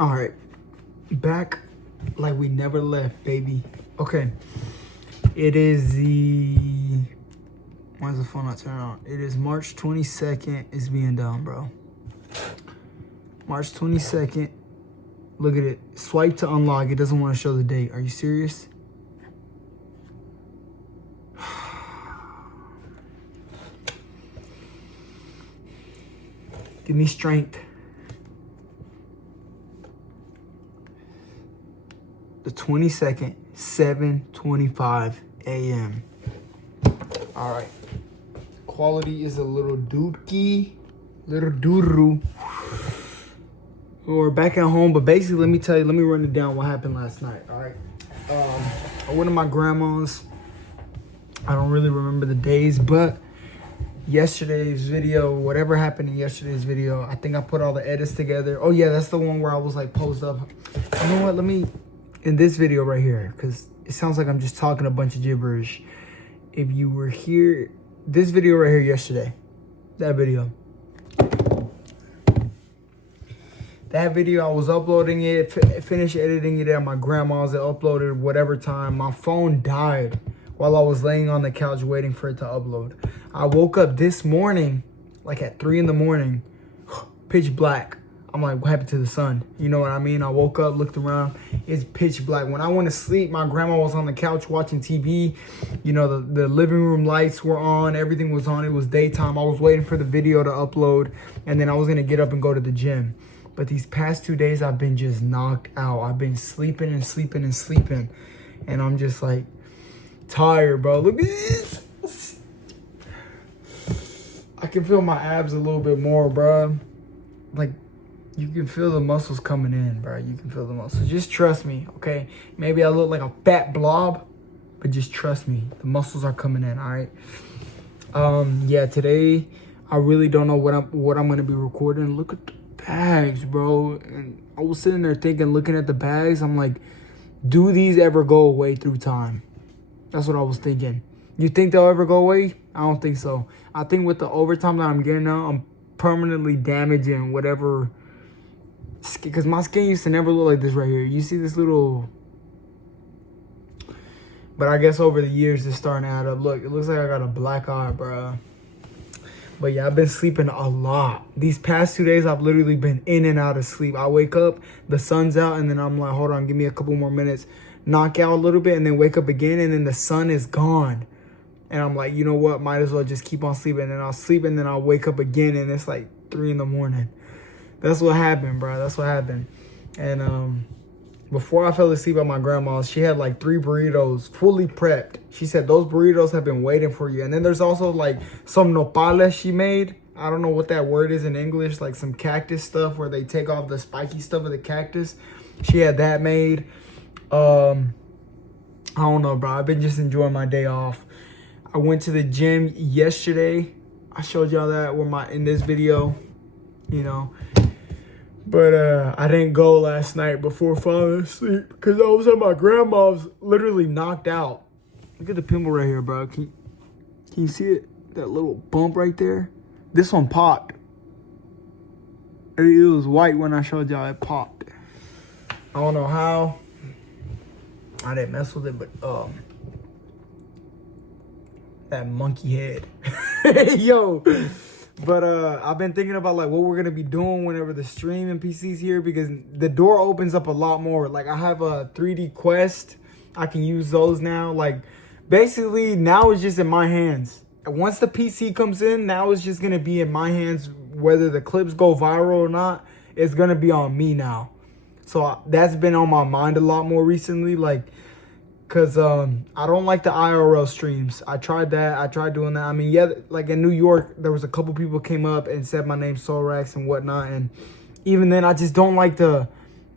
All right, back like we never left, baby. Okay, it is why is the phone not turning on? It is March 22nd. It's being done, bro. March 22nd. Look at it. Swipe to unlock. It doesn't want to show the date. Are you serious? Give me strength. The 22nd, 7:25 a.m. All right. Quality is a little dookie, little doodoo. We're back at home, but basically, let me run it down what happened last night. All right. I went to my grandma's. I don't really remember the days, but yesterday's video, whatever happened in yesterday's video, I think I put all the edits together. Oh yeah, that's the one where I was like posed up. You know what? In this video right here, because it sounds like I'm just talking a bunch of gibberish. If you were here, this video right here yesterday, that video, I was uploading it, finished editing it at my grandma's. It uploaded whatever time. My phone died while I was laying on the couch waiting for it to upload. I woke up this morning, like at 3 in the morning, pitch black. I'm like, what happened to the sun? You know what I mean? I woke up, looked around, it's pitch black. When I went to sleep, my grandma was on the couch watching TV. You know, the living room lights were on, everything was on, it was daytime. I was waiting for the video to upload, and then I was gonna get up and go to the gym. But these past 2 days, I've been just knocked out. I've been sleeping and sleeping and sleeping. And I'm just like, tired, bro. Look at this. I can feel my abs a little bit more, bro. Like, you can feel the muscles coming in, bro. You can feel the muscles. Just trust me, okay? Maybe I look like a fat blob, but just trust me. The muscles are coming in, all right? Yeah, today, I really don't know what I'm going to be recording. Look at the bags, bro. And I was sitting there thinking, looking at the bags, I'm like, do these ever go away through time? That's what I was thinking. You think they'll ever go away? I don't think so. I think with the overtime that I'm getting now, I'm permanently damaging whatever, because my skin used to never look like this right here. You see this little, but I guess over the years it's starting to add up. Look, it looks like I got a black eye, bro. But yeah, I've been sleeping a lot. These past 2 days, I've literally been in and out of sleep. I wake up, the sun's out, and then I'm like, hold on, give me a couple more minutes. Knock out a little bit, and then wake up again, and then the sun is gone. And I'm like, you know what? Might as well just keep on sleeping. And then I'll sleep, and then I'll wake up again, and it's like 3 in the morning. That's what happened, bro. That's what happened. And before I fell asleep at my grandma's, she had like 3 burritos fully prepped. She said, those burritos have been waiting for you. And then there's also like some nopales she made. I don't know what that word is in English. Like some cactus stuff where they take off the spiky stuff of the cactus. She had that made. I don't know, bro. I've been just enjoying my day off. I went to the gym yesterday. I showed y'all that in this video, you know. But I didn't go last night before falling asleep because I was at my grandma's, literally knocked out. Look at the pimple right here, bro. Can you see it? That little bump right there? This one popped. It was white when I showed y'all. It popped. I don't know how. I didn't mess with it, but that monkey head. Yo. But I've been thinking about like what we're gonna be doing whenever the streaming PC's here, because the door opens up a lot more. Like I have a 3D Quest. I can use those now. Like basically now it's just in my hands. And once the PC comes in, now it's just gonna be in my hands. Whether the clips go viral or not, it's gonna be on me now. So that's been on my mind a lot more recently. Like, cause I don't like the IRL streams. I tried that. I tried doing that. I mean, yeah, like in New York, there was a couple people came up and said my name's Sollracz and whatnot. And even then, I just don't like the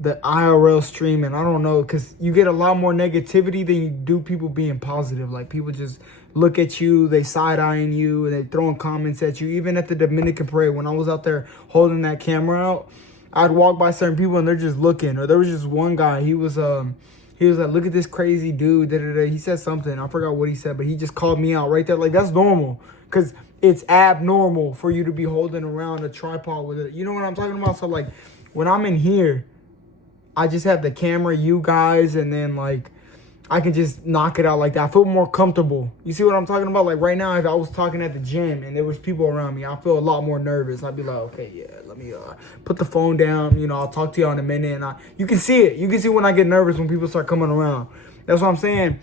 IRL stream. And I don't know, cause you get a lot more negativity than you do people being positive. Like people just look at you, they side eyeing you, and they throwing comments at you. Even at the Dominican parade, when I was out there holding that camera out, I'd walk by certain people and they're just looking. Or there was just one guy. He was like, look at this crazy dude. Da, da, da. He said something. I forgot what he said, but he just called me out right there. Like, that's normal. Because it's abnormal for you to be holding around a tripod with it. You know what I'm talking about? So, like, when I'm in here, I just have the camera, you guys, and then like I can just knock it out like that. I feel more comfortable. You see what I'm talking about? Like right now, if I was talking at the gym and there was people around me, I feel a lot more nervous. I'd be like, okay, yeah, let me put the phone down. You know, I'll talk to you in a minute. And you can see it. You can see when I get nervous when people start coming around. That's what I'm saying.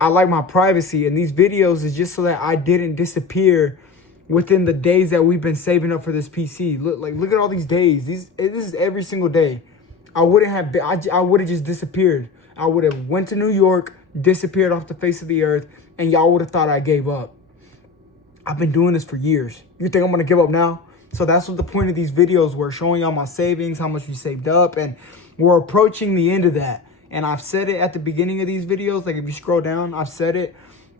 I like my privacy. And these videos is just so that I didn't disappear within the days that we've been saving up for this PC. Look at all these days. This is every single day. I wouldn't have been, I would have just disappeared. I would have went to New York, disappeared off the face of the earth, and y'all would have thought I gave up. I've been doing this for years. You think I'm gonna give up now? So that's what the point of these videos were, showing y'all my savings, how much we saved up, and we're approaching the end of that. And I've said it at the beginning of these videos, like if you scroll down, I've said it.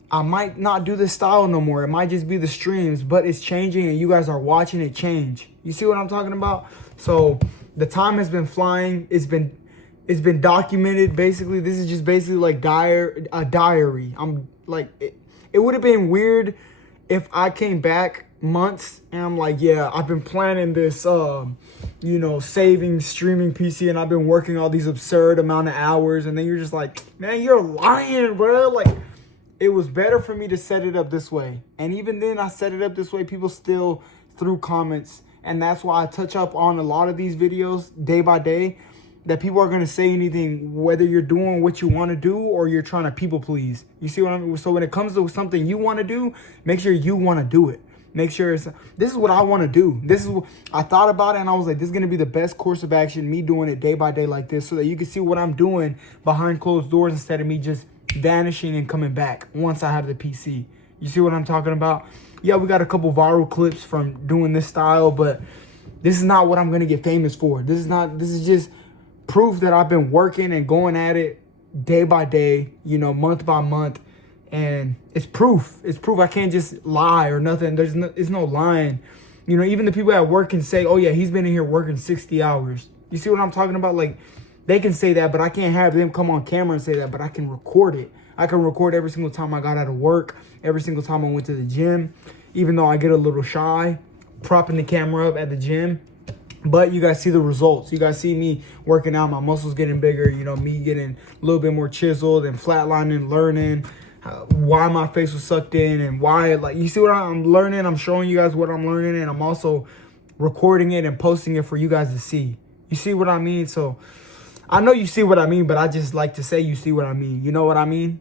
I might not do this style no more. It might just be the streams, but it's changing and you guys are watching it change. You see what I'm talking about? So the time has been flying. It's been documented. Basically, this is just basically like a diary. I'm like, it would have been weird if I came back months and I'm like, yeah, I've been planning this, you know, saving streaming PC and I've been working all these absurd amount of hours. And then you're just like, man, you're lying, bro. Like, it was better for me to set it up this way. And even then I set it up this way, people still threw comments. And that's why I touch up on a lot of these videos day by day, that people are going to say anything, whether you're doing what you want to do or you're trying to people please. You see what I mean? So when it comes to something you want to do, make sure you want to do it. Make sure this is what I want to do. This is what I thought about it. And I was like, this is going to be the best course of action, me doing it day by day like this, so that you can see what I'm doing behind closed doors instead of me just vanishing and coming back once I have the PC. You see what I'm talking about? Yeah, we got a couple viral clips from doing this style, but this is not what I'm going to get famous for. This is just proof that I've been working and going at it day by day, you know, month by month. And it's proof. It's proof. I can't just lie or nothing. There's no lying. You know, even the people at work can say, oh yeah, he's been in here working 60 hours. You see what I'm talking about? Like, they can say that, but I can't have them come on camera and say that, but I can record it. I can record every single time I got out of work, every single time I went to the gym, even though I get a little shy, propping the camera up at the gym. But you guys see the results. You guys see me working out, my muscles getting bigger, you know, me getting a little bit more chiseled and flatlining, learning why my face was sucked in and why, like, you see what I'm learning? I'm showing you guys what I'm learning, and I'm also recording it and posting it for you guys to see. You see what I mean? So I know you see what I mean, but I just like to say you see what I mean. You know what I mean?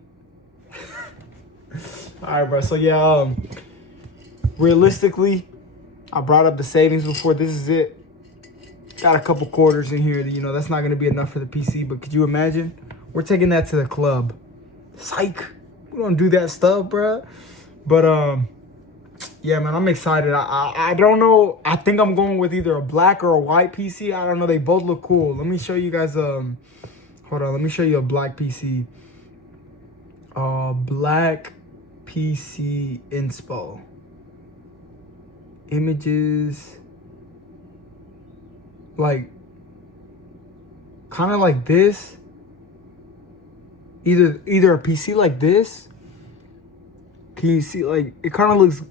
All right, bro. So yeah, realistically, I brought up the savings before. This is it. Got a couple quarters in here. You know, that's not going to be enough for the PC, but could you imagine? We're taking that to the club. Psych. We don't do that stuff, bro. But yeah, man, I'm excited. I don't know. I think I'm going with either a black or a white PC. I don't know. They both look cool. Let me show you guys. Hold on. Let me show you a black PC. Black PC inspo. Images. Like, kind of like this. Either a PC like this. Can you see, like, it kind of looks,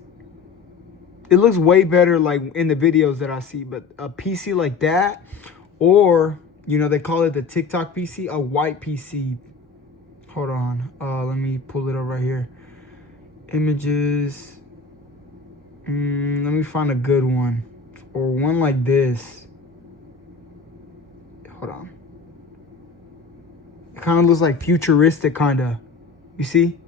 it looks way better like in the videos that I see, but a PC like that, or, you know, they call it the TikTok PC, a white PC. Hold on, let me pull it up right here. Images. Let me find a good one, or one like this. Hold on. It kind of looks like futuristic, kind of. You see?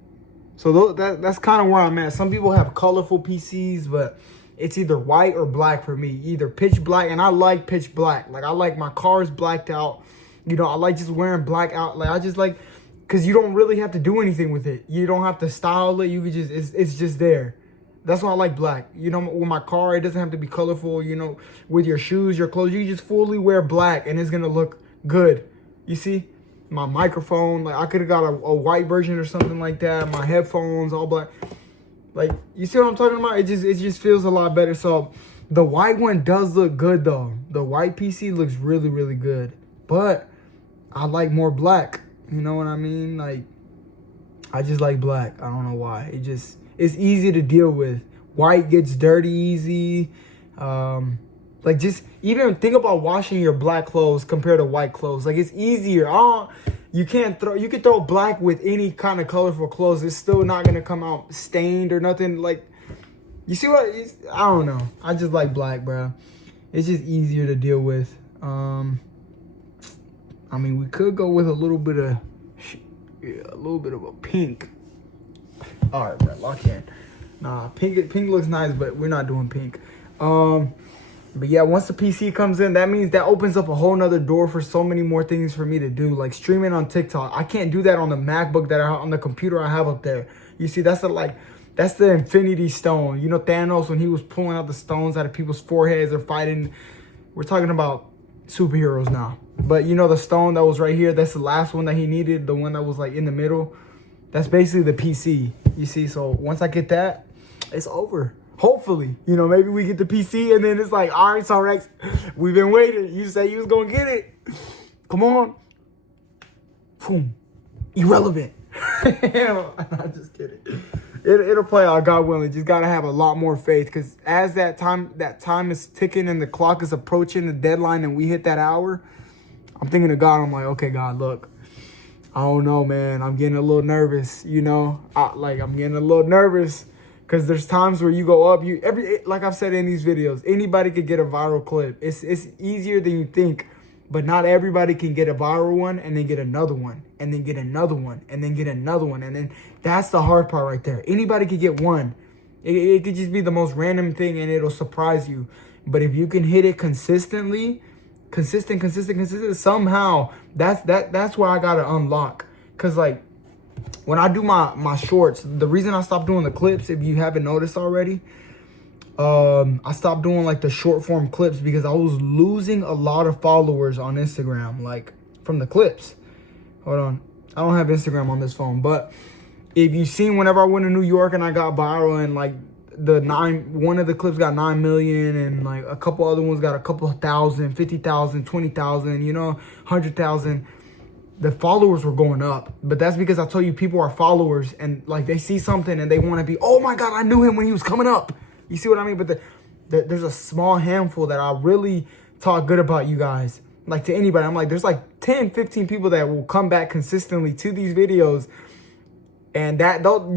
So that's kind of where I'm at. Some people have colorful PCs, but it's either white or black for me. Either pitch black, and I like pitch black. Like, I like my cars blacked out. You know, I like just wearing black out. Like, I just like, because you don't really have to do anything with it. You don't have to style it. You could just, it's just there. That's why I like black. You know, with my car, it doesn't have to be colorful. You know, with your shoes, your clothes, you just fully wear black, and it's going to look good. You see? My microphone, like, I could have got a white version or something like that. My headphones, all black. Like, you see what I'm talking about? It just feels a lot better. So the white one does look good, though. The white PC looks really, really good. But I like more black. You know what I mean? Like, I just like black. I don't know why. It's easy to deal with. White gets dirty easy. Like, just even think about washing your black clothes compared to white clothes. Like, it's easier. You can throw black with any kind of colorful clothes. It's still not gonna come out stained or nothing. Like, you see what? I don't know. I just like black, bro. It's just easier to deal with. I mean, we could go with a little bit of a pink. All right, bro, lock in. Nah, pink looks nice, but we're not doing pink. But yeah, once the PC comes in, that means that opens up a whole nother door for so many more things for me to do, like streaming on TikTok. I can't do that on the MacBook on the computer I have up there. You see, that's the Infinity Stone. You know, Thanos, when he was pulling out the stones out of people's foreheads or fighting. We're talking about superheroes now. But you know, the stone that was right here, that's the last one that he needed, the one that was like in the middle. That's basically the PC. You see, so once I get that, it's over. Hopefully, you know, maybe we get the PC and then it's like, all right, Sollracz, we've been waiting. You say you was gonna get it. Come on. Boom. Irrelevant. I'm just kidding. It'll play out, God willing. Just gotta have a lot more faith, because as that time is ticking and the clock is approaching the deadline and we hit that hour, I'm thinking to God. I'm like, okay, God, look, I don't know, man. I'm getting a little nervous. You know, I'm getting a little nervous. Because there's times where you go up, like I've said in these videos, anybody could get a viral clip. It's easier than you think, but not everybody can get a viral one and then get another one and then get another one and then get another one. And then that's the hard part right there. Anybody could get one. It could just be the most random thing and it'll surprise you. But if you can hit it consistently, consistent, somehow, that's where I got to unlock. Because like, when I do my shorts, the reason I stopped doing the clips, if you haven't noticed already, I stopped doing like the short form clips because I was losing a lot of followers on Instagram, like from the clips. Hold on. I don't have Instagram on this phone, but if you've seen whenever I went to New York and I got viral and like one of the clips got 9 million and like a couple other ones got a couple thousand, 50,000, 20,000, you know, 100,000. The followers were going up, but that's because I told you people are followers and like they see something and they want to be, oh my God, I knew him when he was coming up. You see what I mean? But there's a small handful that I really talk good about you guys. Like to anybody, I'm like, there's like 10, 15 people that will come back consistently to these videos. And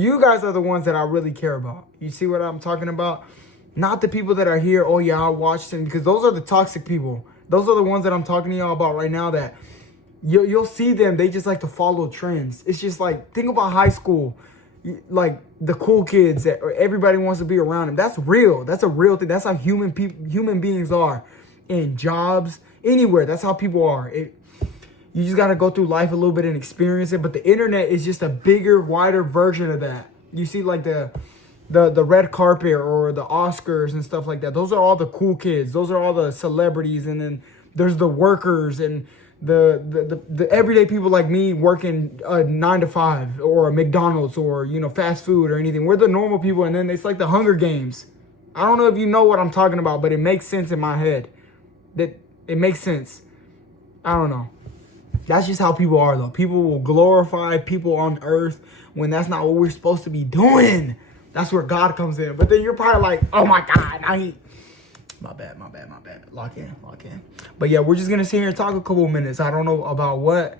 you guys are the ones that I really care about. You see what I'm talking about? Not the people that are here, oh yeah, I watched them, because those are the toxic people. Those are the ones that I'm talking to y'all about right now that you'll see them, they just like to follow trends. It's just like, think about high school, like the cool kids that everybody wants to be around them. That's real. That's a real thing. That's how human beings are in jobs, anywhere. That's how people are. You just got to go through life a little bit and experience it. But the internet is just a bigger, wider version of that. You see like the red carpet or the Oscars and stuff like that. Those are all the cool kids. Those are all the celebrities. And then there's the workers and the everyday people like me working a 9 to 5 or a McDonald's or, you know, fast food or anything. We're the normal people. And then it's like the Hunger Games. I don't know if you know what I'm talking about, but it makes sense in my head. That it makes sense. I don't know. That's just how people are, though. People will glorify people on earth when that's not what we're supposed to be doing. That's where God comes in. But then you're probably like, oh my God, my bad. Lock in. But yeah, we're just gonna sit here and talk a couple of minutes. I don't know about what.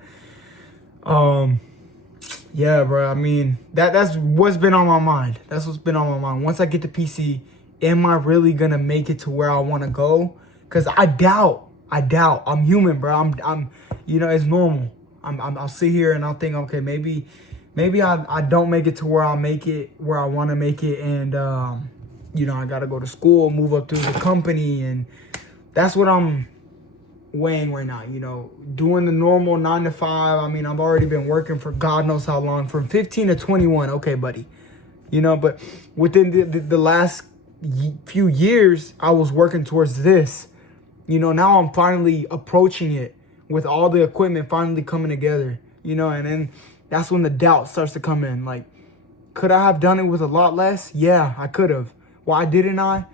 Yeah, bro. I mean, that's what's been on my mind. That's what's been on my mind. Once I get the PC, am I really gonna make it to where I want to go? Cause I doubt. I'm human, bro. I'm. You know, it's normal. I'll sit here and I'll think, okay, maybe I don't make it to where I'll make it, where I want to make it, and you know, I gotta go to school, move up through the company, and that's what I'm weighing right now. You know, doing the normal 9 to 5. I mean, I've already been working for God knows how long, from 15 to 21. Okay, buddy. You know, but within the last few years, I was working towards this. You know, now I'm finally approaching it with all the equipment finally coming together. You know, and then that's when the doubt starts to come in. Like, could I have done it with a lot less? Yeah, I could have. Why didn't I?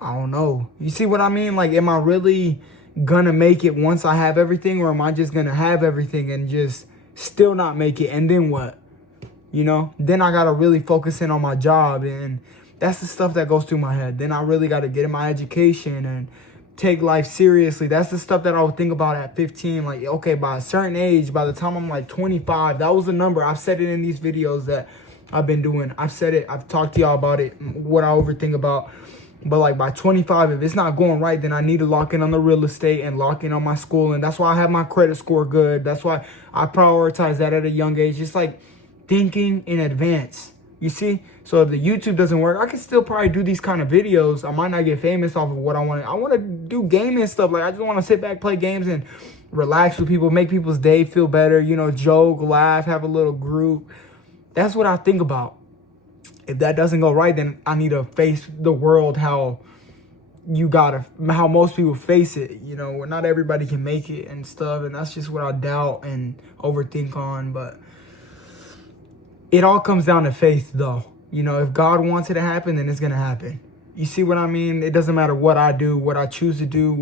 I don't know. You see what I mean? Like, am I really gonna make it once I have everything, or am I just gonna have everything and just still not make it? And then what? You know? Then I gotta really focus in on my job, and that's the stuff that goes through my head. Then I really gotta get in my education and take life seriously. That's the stuff that I would think about at 15. Like, okay, by a certain age, by the time I'm like 25, that was the number. I've said it in these videos that I've been doing. I've said it. I've talked to y'all about it, what I overthink about. But like by 25, if it's not going right, then I need to lock in on the real estate and lock in on my school. And that's why I have my credit score good. That's why I prioritize that at a young age. Just like thinking in advance. You see? So if the YouTube doesn't work, I can still probably do these kind of videos. I might not get famous off of what I want. I want to do gaming stuff. Like, I just want to sit back, play games, and relax with people, make people's day feel better, you know, joke, laugh, have a little group. That's what I think about. If that doesn't go right, then I need to face the world how most people face it, you know, where not everybody can make it and stuff. And that's just what I doubt and overthink on. But it all comes down to faith, though. You know, if God wants it to happen, then it's going to happen. You see what I mean? It doesn't matter what I do, what I choose to do,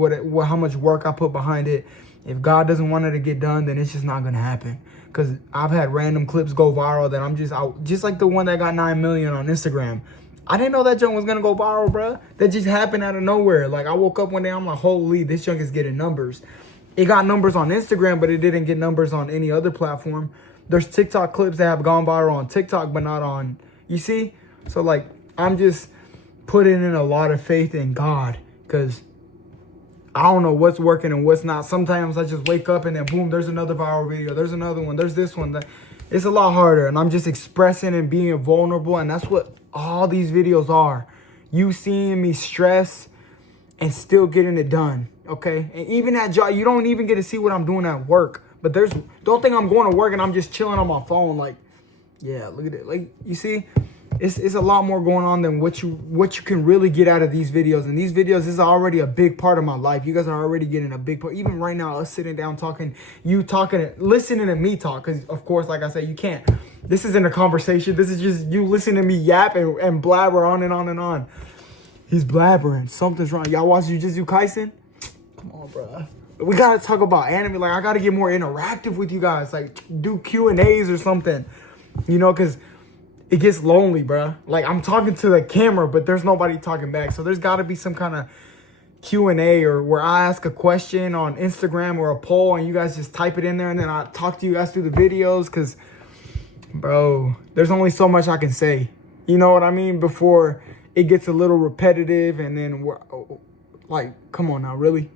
how much work I put behind it. If God doesn't want it to get done, then it's just not going to happen. Because I've had random clips go viral that I'm just like the one that got 9 million on Instagram. I didn't know that junk was going to go viral, bro. That just happened out of nowhere. Like, I woke up one day, I'm like, holy, this junk is getting numbers. It got numbers on Instagram, but it didn't get numbers on any other platform. There's TikTok clips that have gone viral on TikTok, but not on, you see? So, like, I'm just putting in a lot of faith in God, because I don't know what's working and what's not. Sometimes I just wake up and then boom, there's another viral video. There's another one. There's this one. It's a lot harder. And I'm just expressing and being vulnerable. And that's what all these videos are. You seeing me stress and still getting it done. Okay. And even at job, you don't even get to see what I'm doing at work. But don't think I'm going to work and I'm just chilling on my phone. Like, yeah, look at it. Like, you see, it's a lot more going on than what you can really get out of these videos. And these videos is already a big part of my life. You guys are already getting a big part. Even right now, us sitting down talking, listening to me talk. Because, of course, like I said, you can't. This isn't a conversation. This is just you listening to me yap and blabber on and on and on. He's blabbering. Something's wrong. Y'all watch Jujutsu Kaisen? Come on, bro. We got to talk about anime. Like, I got to get more interactive with you guys. Like, do Q&As or something. You know, because it gets lonely, bro. Like, I'm talking to the camera, but there's nobody talking back. So there's got to be some kind of Q&A or where I ask a question on Instagram or a poll and you guys just type it in there and then I talk to you guys through the videos. Because, bro, there's only so much I can say. You know what I mean? Before it gets a little repetitive and then we're like, come on now, really?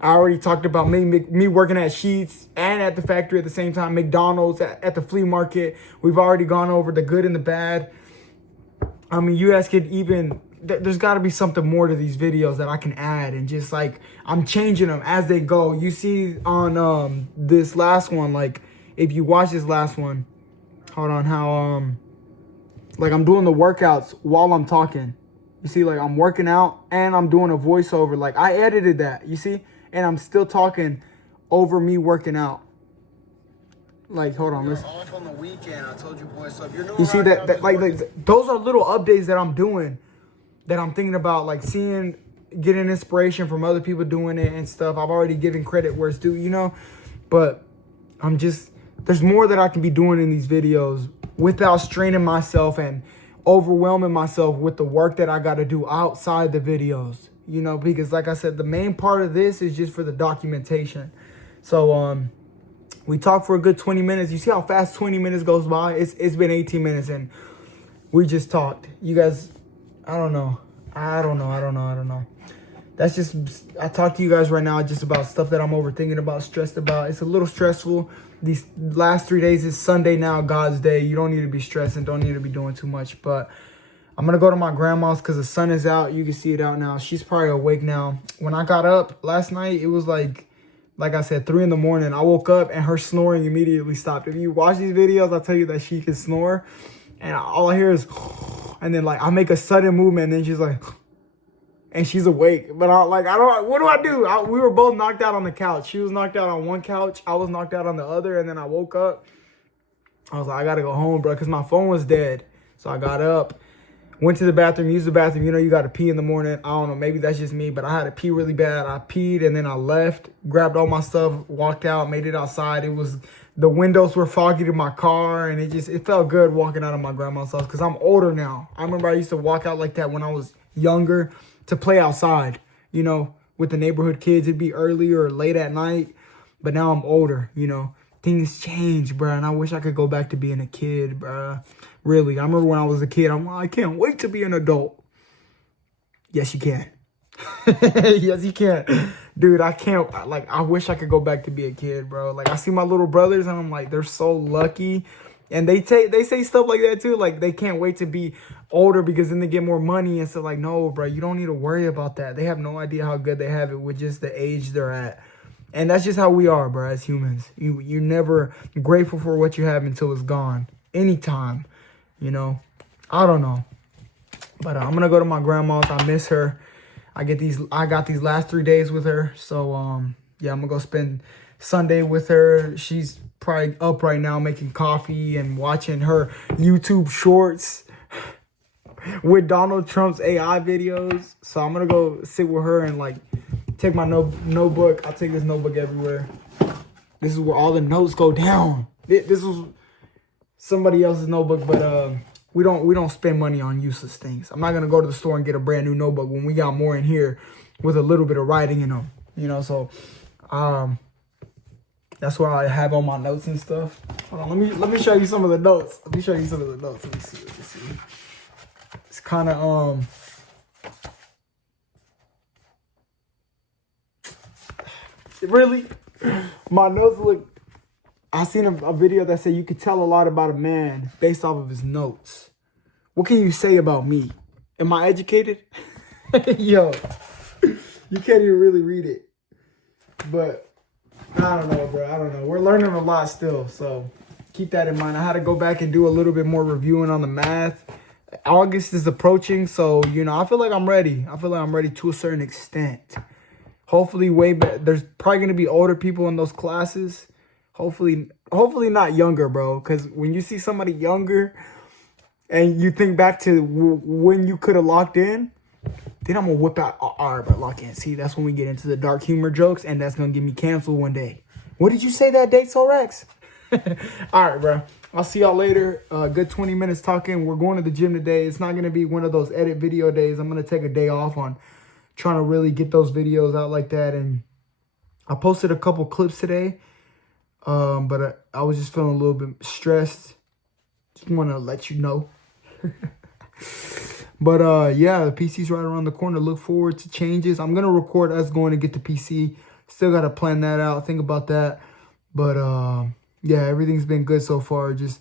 I already talked about me working at Sheetz and at the factory at the same time, McDonald's, at the flea market. We've already gone over the good and the bad. I mean, you guys could even, there's got to be something more to these videos that I can add. And just like, I'm changing them as they go. You see on this last one, like, if you watch this last one, hold on, how, like, I'm doing the workouts while I'm talking. You see, like, I'm working out and I'm doing a voiceover. Like, I edited that, you see? And I'm still talking over me working out. Like, hold on, listen. Off on the weekend, I told you boys. So if you're you see that like those are little updates that I'm doing, that I'm thinking about, like getting inspiration from other people doing it and stuff. I've already given credit where it's due, you know. But there's more that I can be doing in these videos without straining myself and overwhelming myself with the work that I got to do outside the videos. You know, because like I said, the main part of this is just for the documentation. So we talked for a good 20 minutes. You see how fast 20 minutes goes by? It's been 18 minutes and we just talked. You guys, I don't know. That's just, I talk to you guys right now just about stuff that I'm overthinking about, stressed about. It's a little stressful. These last 3 days is Sunday now, God's day. You don't need to be stressing, don't need to be doing too much, but I'm going to go to my grandma's because the sun is out. You can see it out now. She's probably awake now. When I got up last night, it was like I said, 3 in the morning. I woke up and her snoring immediately stopped. If you watch these videos, I'll tell you that she can snore. And all I hear is, and then like I make a sudden movement and then she's like, and she's awake. But what do I do? We were both knocked out on the couch. She was knocked out on one couch. I was knocked out on the other. And then I woke up. I was like, I got to go home, bro, because my phone was dead. So I got up. Went to the bathroom, used the bathroom. You know, you got to pee in the morning. I don't know, maybe that's just me, but I had to pee really bad. I peed and then I left, grabbed all my stuff, walked out, made it outside. The windows were foggy to my car and it felt good walking out of my grandma's house because I'm older now. I remember I used to walk out like that when I was younger to play outside, you know, with the neighborhood kids, it'd be early or late at night. But now I'm older, you know. Things change, bro, and I wish I could go back to being a kid, bro. Really, I remember when I was a kid, I can't wait to be an adult. Yes, you can. Yes, you can. Dude, I can't, like, I wish I could go back to be a kid, bro. Like, I see my little brothers, and I'm like, they're so lucky. And they say stuff like that, too. Like, they can't wait to be older because then they get more money. And so, like, no, bro, you don't need to worry about that. They have no idea how good they have it with just the age they're at. And that's just how we are, bro, as humans. You're never grateful for what you have until it's gone. Anytime, you know. I don't know. But I'm going to go to my grandma's. I miss her. I got these last 3 days with her. So, yeah, I'm going to go spend Sunday with her. She's probably up right now making coffee and watching her YouTube shorts with Donald Trump's AI videos. So I'm going to go sit with her and, like, take my notebook. I take this notebook everywhere. This is where all the notes go down. This is somebody else's notebook, but we don't spend money on useless things. I'm not gonna go to the store and get a brand new notebook when we got more in here with a little bit of writing in them. You know, so that's where I have all my notes and stuff. Hold on, let me show you some of the notes. Let me show you some of the notes. Let me see. It's kind of really, my notes look. I seen a video that said you could tell a lot about a man based off of his notes. What can you say about me? Am I educated? Yo, you can't even really read it. But I don't know, bro. I don't know. We're learning a lot still, so keep that in mind. I had to go back and do a little bit more reviewing on the math. August is approaching, so, you know, I feel like I'm ready. I feel like I'm ready to a certain extent. Hopefully way better. There's probably going to be older people in those classes. Hopefully not younger, bro. Because when you see somebody younger and you think back to when you could have locked in, then I'm going to whip out, all right, bro, lock in. See, that's when we get into the dark humor jokes, and that's going to get me canceled one day. What did you say that day, Sollracz? All right, bro. I'll see y'all later. Good 20 minutes talking. We're going to the gym today. It's not going to be one of those edit video days. I'm going to take a day off on trying to really get those videos out like that. And I posted a couple clips today. But I was just feeling a little bit stressed. Just want to let you know. But yeah, the PC's right around the corner. Look forward to changes. I'm going to record us going to get the PC. Still got to plan that out. Think about that. But yeah, everything's been good so far. Just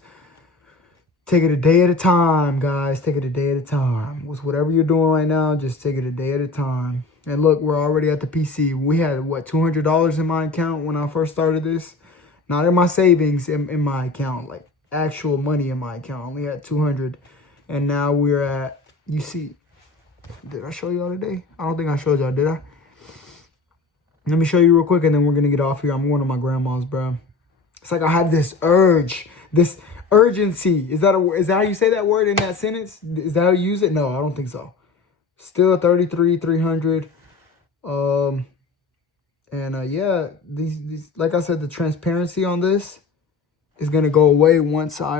take it a day at a time, guys. Take it a day at a time. With whatever you're doing right now, just take it a day at a time. And look, we're already at the PC. We had, what, $200 in my account when I first started this? Not in my savings, in my account, like actual money in my account. I only had 200, and now we're at. You see, did I show y'all today? I don't think I showed y'all, did I? Let me show you real quick, and then we're gonna get off here. I'm going to my grandma's, bro. It's like I had this urge, this urgency. Is that how you say that word in that sentence? Is that how you use it? No, I don't think so. Still 33,300. And yeah, these like I said, the transparency on this is gonna go away once I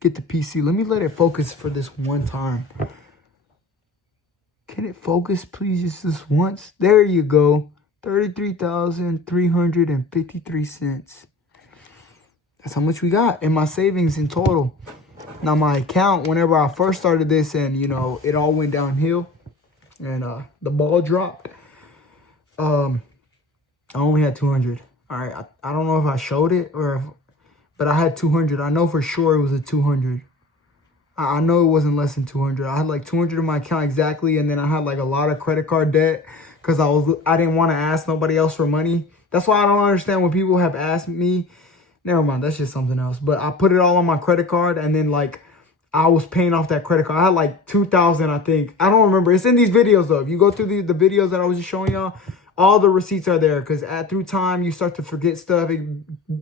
get the PC. Let me let it focus for this one time. Can it focus, please, just this once? There you go. 33,353 cents. That's how much we got in my savings in total. Now my account, whenever I first started this, and you know, it all went downhill, and the ball dropped. I only had 200. All right, I don't know if I showed it but I had 200. I know for sure it was a 200. I know it wasn't less than 200. I had like 200 in my account exactly, and then I had like a lot of credit card debt because I didn't want to ask nobody else for money. That's why I don't understand when people have asked me. Never mind, that's just something else. But I put it all on my credit card, and then like I was paying off that credit card. I had like 2,000, I think. I don't remember. It's in these videos though. If you go through the videos that I was just showing y'all, all the receipts are there, because through time you start to forget stuff.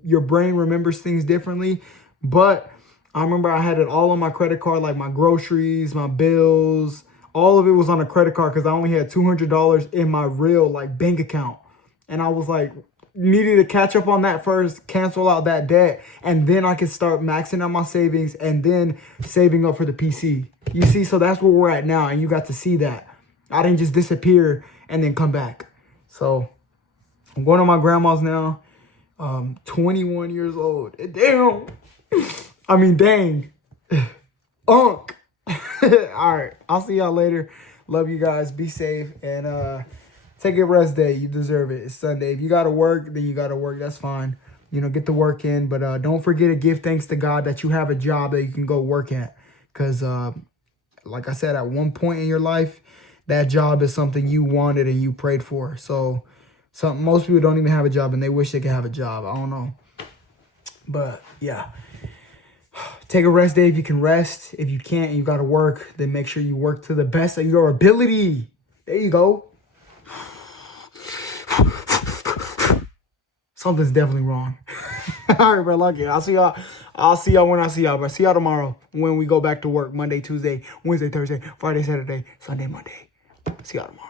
Your brain remembers things differently. But I remember I had it all on my credit card, like my groceries, my bills, all of it was on a credit card because I only had $200 in my real like bank account. And I was like, needed to catch up on that first, cancel out that debt, and then I could start maxing out my savings and then saving up for the PC. You see, so that's where we're at now, and you got to see that. I didn't just disappear and then come back. So I'm going to my grandma's now. 21 years old. Damn. I mean, dang. Unk. All right. I'll see y'all later. Love you guys. Be safe. And take a rest day. You deserve it. It's Sunday. If you got to work, then you got to work. That's fine. You know, get the work in. But don't forget to give thanks to God that you have a job that you can go work at. Because, like I said, at one point in your life, that job is something you wanted and you prayed for. So most people don't even have a job and they wish they could have a job. I don't know. But, yeah. Take a rest day if you can rest. If you can't and you got to work, then make sure you work to the best of your ability. There you go. Something's definitely wrong. All right, bro. Lucky. I'll see y'all when I see y'all, bro. See y'all tomorrow when we go back to work. Monday, Tuesday, Wednesday, Thursday, Friday, Saturday, Sunday, Monday. See y'all tomorrow.